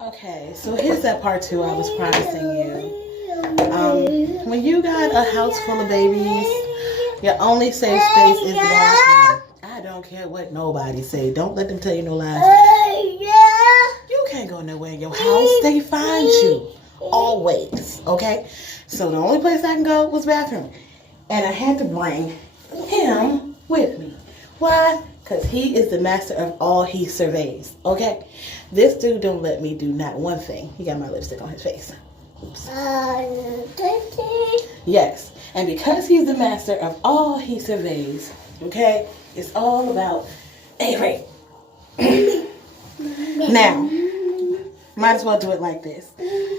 Okay, so here's that part two I was promising you. When you got a house full of babies, your only safe space is the bathroom. I don't care what nobody say. Don't let them tell you no lies. You can't go nowhere in your house. They find you. Always. Okay? So the only place I can go was bathroom. And I had to bring him with me. Why? Because he is the master of all he surveys. Okay? This dude don't let me do not one thing. He got my lipstick on his face. Oops. Yes. And because he's the master of all he surveys, okay, it's all about A-rate. Now, might as well do it like this.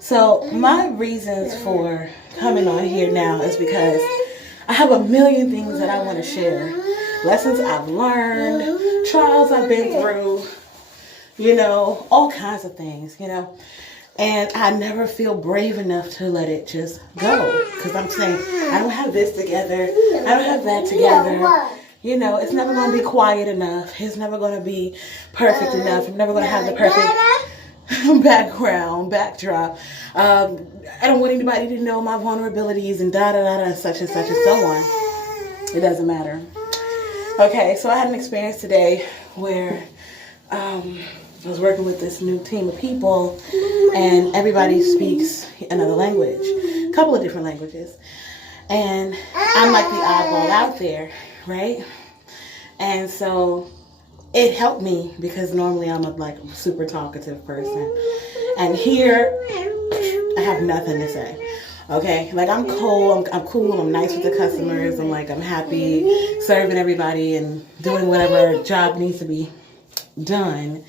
So my reasons for coming on here now is because I have a million things that I want to share. Lessons I've learned, trials I've been through, all kinds of things, And I never feel brave enough to let it just go. Because I'm saying, I don't have this together. I don't have that together. It's never going to be quiet enough. It's never going to be perfect enough. I'm never going to have the perfect backdrop. I don't want anybody to know my vulnerabilities and da-da-da-da, such and such and so on. It doesn't matter. Okay, so I had an experience today where I was working with this new team of people, and everybody speaks another language, a couple of different languages. And I'm like the oddball out there, right? And so it helped me because normally I'm a super talkative person. And here I have nothing to say. Okay, I'm cool, I'm cool, I'm nice with the customers, I'm happy serving everybody and doing whatever job needs to be done.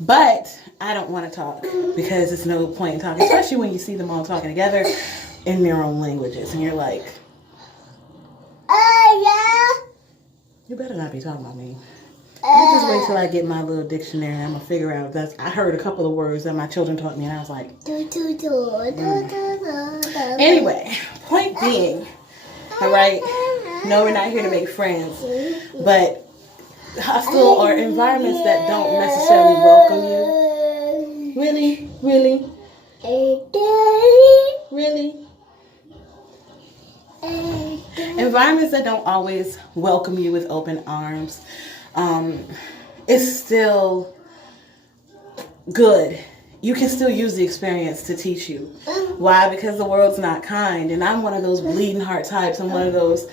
But I don't want to talk because there's no point in talking, especially when you see them all talking together in their own languages. And you're like, you better not be talking about me. You just wait till I get my little dictionary and I'm going to figure out. I heard a couple of words that my children taught me and I was like, Anyway, point being, all right, no, we're not here to make friends, but hostile or environments that don't necessarily welcome you. Really? Environments that don't always welcome you with open arms. It's still good. You can still use the experience to teach you. Why? Because the world's not kind. And I'm one of those bleeding heart types. I'm one of those,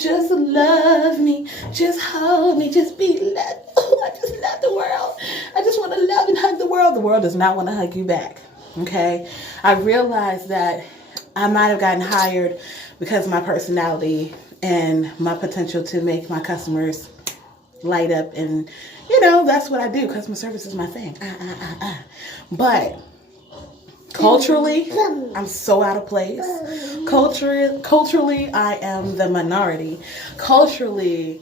just love me. Just hold me. Just be loved. Oh, I just love the world. I just want to love and hug the world. The world does not want to hug you back. Okay? I realized that I might have gotten hired because of my personality and my potential to make my customers light up, and that's what I do. Customer service is my thing. But culturally, I'm so out of place. Culturally, I am the minority. Culturally,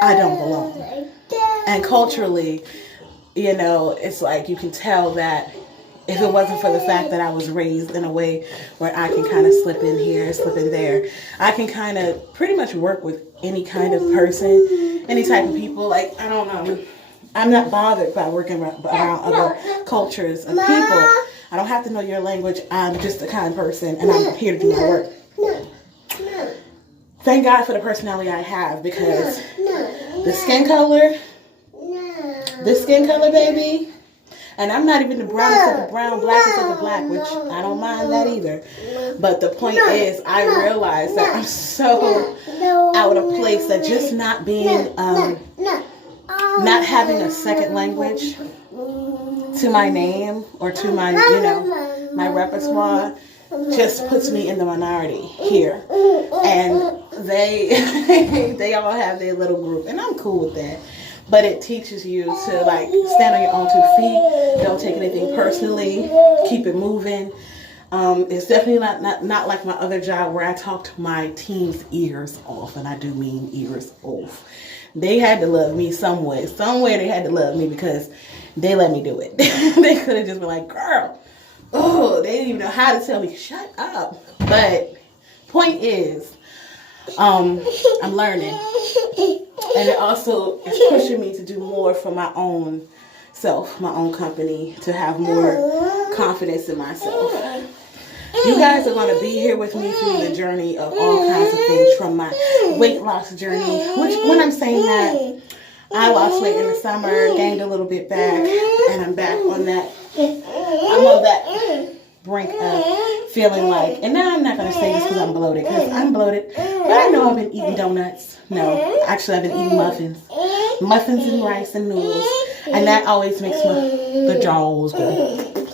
I don't belong. And culturally, it's like you can tell that if it wasn't for the fact that I was raised in a way where I can kind of slip in here, slip in there, I can kind of pretty much work with any kind of person, any type of people. I don't know. I'm not bothered by working around other cultures of people. I don't have to know your language. I'm just a kind person, and I'm here to do my work. Thank God for the personality I have, because this skin color, baby. And I'm not even the brownest of the brown, blackest of the black, which I don't mind that either. But the point is, I realize that I'm so out of place that just not being, not having a second language to my name or to my, my repertoire just puts me in the minority here. And they all have their little group, and I'm cool with that. But it teaches you to stand on your own 2 feet. Don't take anything personally. Keep it moving. It's definitely not like my other job where I talked my team's ears off, and I do mean ears off. They had to love me some way. Somewhere they had to love me because they let me do it. They could have just been like, girl, they didn't even know how to tell me, shut up. But point is, I'm learning. And it also is pushing me to do more for my own self, my own company, to have more confidence in myself. You guys are going to be here with me through the journey of all kinds of things, from my weight loss journey, which when I'm saying that, I lost weight in the summer, gained a little bit back, and I'm back on that. I'm on that brink of feeling like, and now I'm not going to say this because I'm bloated, because I'm bloated, but I know I've been eating donuts. No, actually I've been eating muffins and rice and noodles, and that always makes the jaws go,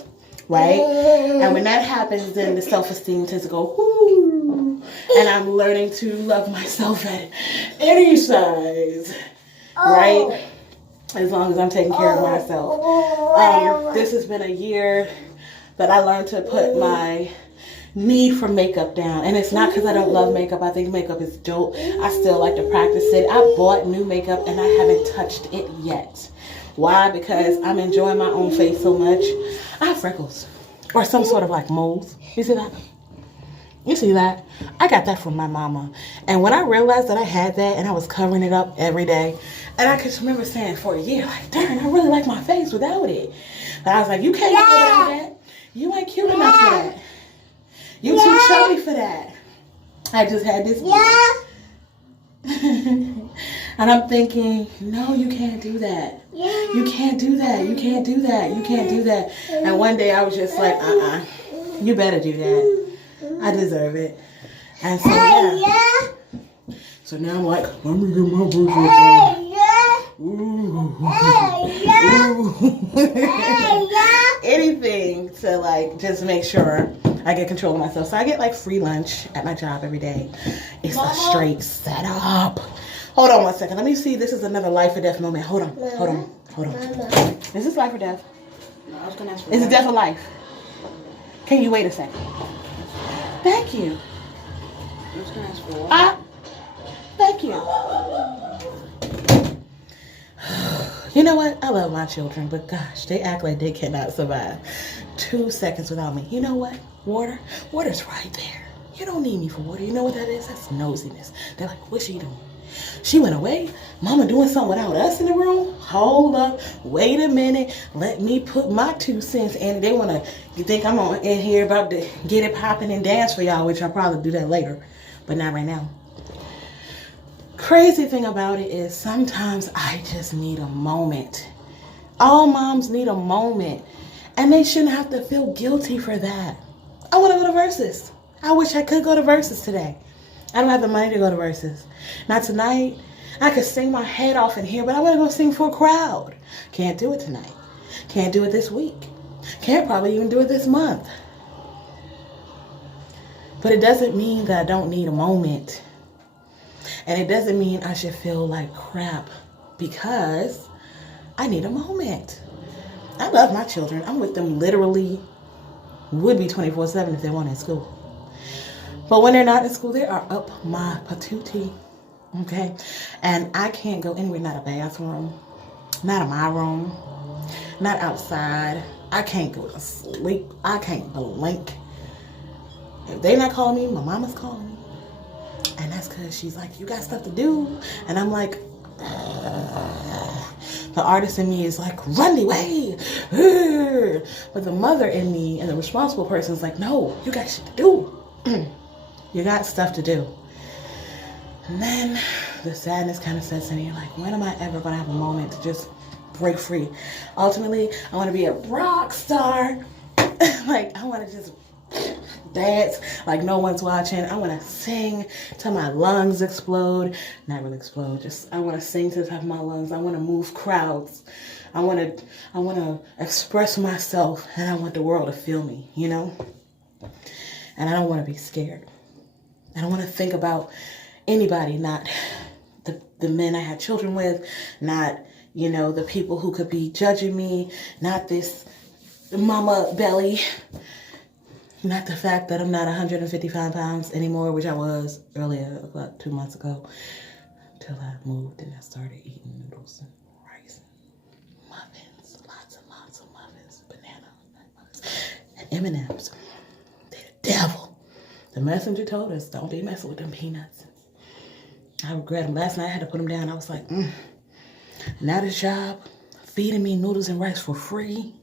right? And when that happens, then the self-esteem tends to go, whoo, and I'm learning to love myself at any size, right? As long as I'm taking care of myself. This has been a year that I learned to put my need for makeup down. And it's not because I don't love makeup. I think makeup is dope. I still like to practice it. I bought new makeup and I haven't touched it yet. Why? Because I'm enjoying my own face so much. I have freckles. Or some sort of like moles. You see that? You see that? I got that from my mama. And when I realized that I had that and I was covering it up every day, and I could remember saying for a year, like, darn, I really like my face without it. But I was like, you can't go without that. You ain't cute enough for that. You too chubby for that. I just had this. And I'm thinking, no, you can't do that. You can't do that. You can't do that. You can't do that. And one day I was just like, you better do that. I deserve it. And so, yeah. So now I'm like, let me get my birthday. Anything to like just make sure I get control of myself. So I get like free lunch at my job every day. It's a straight setup. Hold on one second. Let me see. This is another life or death moment. Hold on. Is this life or death? No, I was gonna ask for Is it death or life? Can you wait a second? Thank you. I was gonna ask for what? Thank you. You know what? I love my children, but gosh, they act like they cannot survive 2 seconds without me. You know what? Water? Water's right there. You don't need me for water. You know what that is? That's nosiness. They're like, what's she doing? She went away. Mama doing something without us in the room? Hold up. Wait a minute. Let me put my 2 cents in. They want to, you think I'm in here about to get it popping and dance for y'all, which I'll probably do that later, but not right now. Crazy thing about it is sometimes I just need a moment. All moms need a moment. And they shouldn't have to feel guilty for that. I want to go to Versus. I wish I could go to Versus today. I don't have the money to go to Versus. Not tonight. I could sing my head off in here, but I want to go sing for a crowd. Can't do it tonight. Can't do it this week. Can't probably even do it this month. But it doesn't mean that I don't need a moment. And it doesn't mean I should feel like crap because I need a moment. I love my children. I'm with them literally, would be 24/7 if they weren't in school. But when they're not in school, they are up my patootie. Okay? And I can't go anywhere, not a bathroom, not in my room, not outside. I can't go to sleep. I can't blink. If they're not calling me, my mama's calling me. And that's because she's like, you got stuff to do. And I'm like, the artist in me is like, run away. But the mother in me and the responsible person is like, no, you got shit to do. You got stuff to do. And then the sadness kind of sets in. You're like, when am I ever going to have a moment to just break free? Ultimately, I want to be a rock star. Like, I want to just dance like no one's watching. I want to sing till my lungs explode. Not really explode, just I want to sing to the top of my lungs. I want to move crowds. I want to express myself, and I want the world to feel me, you know? And I don't want to be scared. I don't want to think about anybody, not the men I had children with, not, you know, the people who could be judging me, not this mama belly. Not the fact that I'm not 155 pounds anymore, which I was earlier, about 2 months ago, until I moved and I started eating noodles and rice and muffins, lots and lots of muffins, banana muffins, and M&Ms. They're the devil. The messenger told us, don't be messing with them peanuts. I regret them. Last night I had to put them down. I was like, now this job, feeding me noodles and rice for free.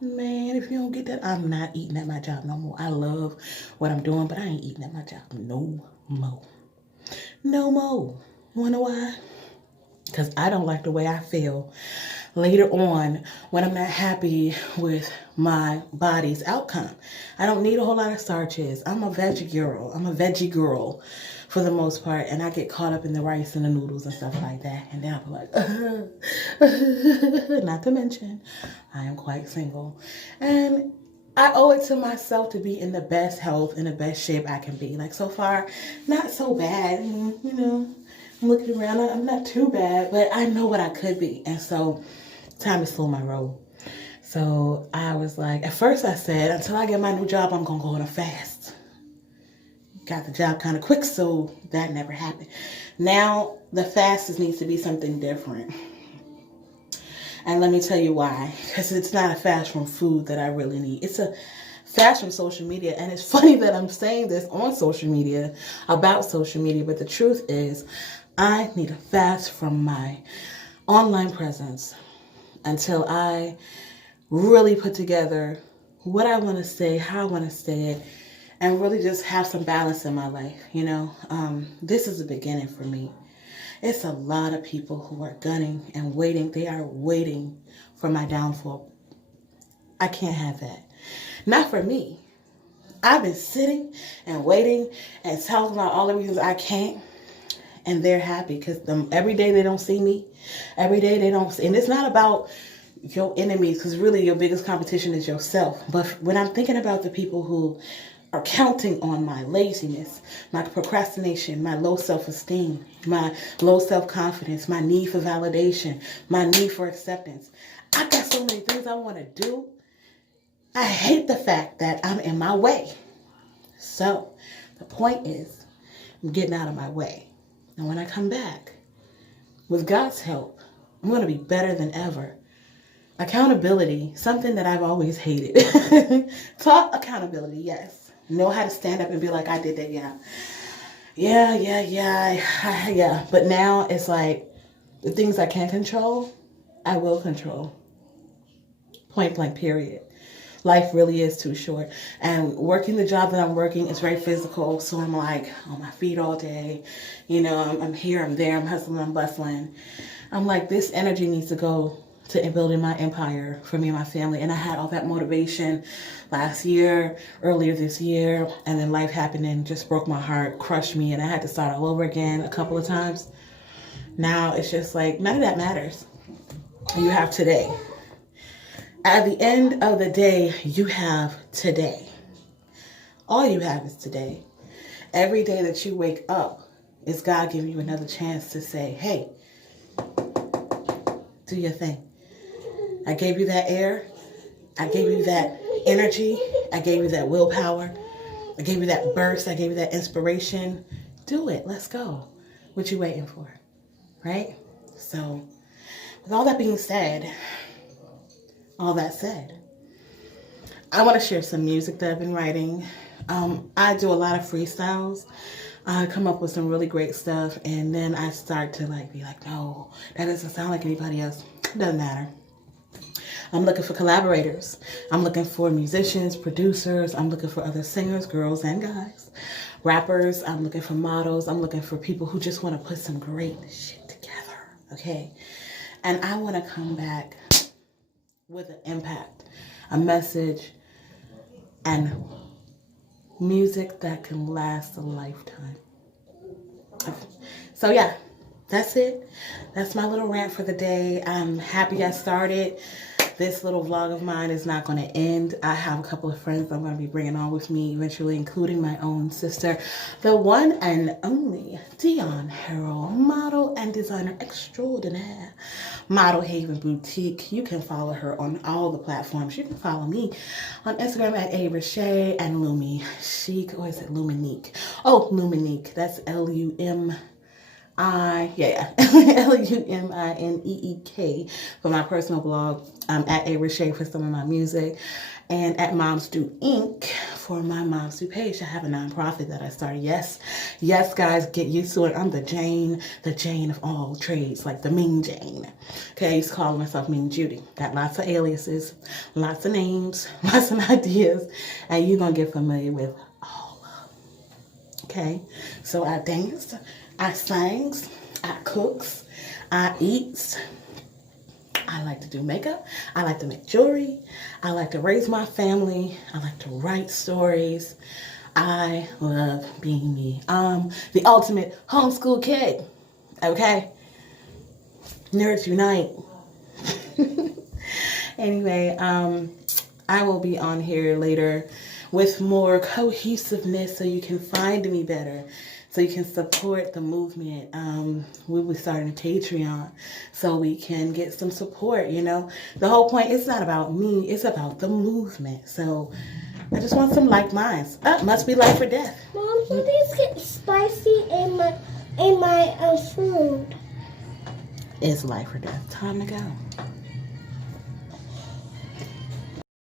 Man, if you don't get that, I'm not eating at my job no more. I love what I'm doing, but I ain't eating at my job no more. No more. You wanna know why? Because I don't like the way I feel later on when I'm not happy with my body's outcome. I don't need a whole lot of starches. I'm a veggie girl. I'm a veggie girl for the most part. And I get caught up in the rice and the noodles and stuff like that. And then I'm like, not to mention, I am quite single. And I owe it to myself to be in the best health and the best shape I can be. Like so far, not so bad, you know. I'm looking around, I'm not too bad, but I know what I could be. And so, time to slow my roll. So I was like, at first I said, until I get my new job, I'm going to go on a fast. Got the job kind of quick, so that never happened. Now, the fast needs to be something different. And let me tell you why. Because it's not a fast from food that I really need. It's a fast from social media. And it's funny that I'm saying this on social media, about social media, but the truth is, I need a fast from my online presence until I really put together what I want to say, how I want to say it, and really just have some balance in my life. You know, this is the beginning for me. It's a lot of people who are gunning and waiting. They are waiting for my downfall. I can't have that. Not for me. I've been sitting and waiting and talking about all the reasons I can't. And they're happy because every day they don't see me. Every day they don't see. And it's not about your enemies, because really your biggest competition is yourself. But when I'm thinking about the people who are counting on my laziness, my procrastination, my low self-esteem, my low self-confidence, my need for validation, my need for acceptance. I've got so many things I want to do. I hate the fact that I'm in my way. So the point is, I'm getting out of my way. And when I come back, with God's help, I'm going to be better than ever. Accountability, something that I've always hated. Taught accountability, yes. Know how to stand up and be like, I did that, yeah. Yeah. But now it's like, the things I can't control, I will control. Point blank, period. Life really is too short. And working the job that I'm working is very physical. So I'm like on my feet all day. You know, I'm here, I'm there, I'm hustling, I'm bustling. I'm like, this energy needs to go to building my empire for me and my family. And I had all that motivation last year, earlier this year. And then life happened and just broke my heart, crushed me. And I had to start all over again a couple of times. Now it's just like, none of that matters. You have today. At the end of the day, you have today. All you have is today. Every day that you wake up is God giving you another chance to say, hey, do your thing. I gave you that air. I gave you that energy. I gave you that willpower. I gave you that burst. I gave you that inspiration. Do it. Let's go. What you waiting for? Right? So, with all that being said, all that said, I want to share some music that I've been writing. I do a lot of freestyles. I come up with some really great stuff, and then I start to be like, no, that doesn't sound like anybody else. It doesn't matter. I'm looking for collaborators. I'm looking for musicians, producers. I'm looking for other singers, girls and guys, rappers. I'm looking for models. I'm looking for people who just want to put some great shit together, okay? And I want to come back with an impact, a message, and music that can last a lifetime. So yeah, that's it. That's my little rant for the day. I'm happy I started. This little vlog of mine is not going to end. I have a couple of friends I'm going to be bringing on with me eventually, including my own sister, the one and only Dion Harrell, model and designer extraordinaire, Model Haven Boutique. You can follow her on all the platforms. You can follow me on Instagram at A. Rasha and Lumi Chic, or is it Luminique? Oh, Luminique. That's Luminique. LUMINEEK for my personal blog. I'm at A Rasha for some of my music, and at Moms Do Inc. for my Moms Do page. I have a nonprofit that I started. Yes, guys, get used to it. I'm the Jane of all trades, like the Mean Jane. Okay, I used to call myself Mean Judy. Got lots of aliases, lots of names, lots of ideas, and you're gonna get familiar with all of them. Okay, so I danced, I sings, I cooks, I eats. I like to do makeup. I like to make jewelry. I like to raise my family. I like to write stories. I love being me. I'm the ultimate homeschool kid. Okay? Nerds unite. Anyway, I will be on here later with more cohesiveness so you can find me better, so you can support the movement. We'll be starting a Patreon so we can get some support, you know. The whole point, it's not about me, it's about the movement. So I just want some like minds. Must be life or death. Mom, something's getting spicy in my food. It's life or death. Time to go.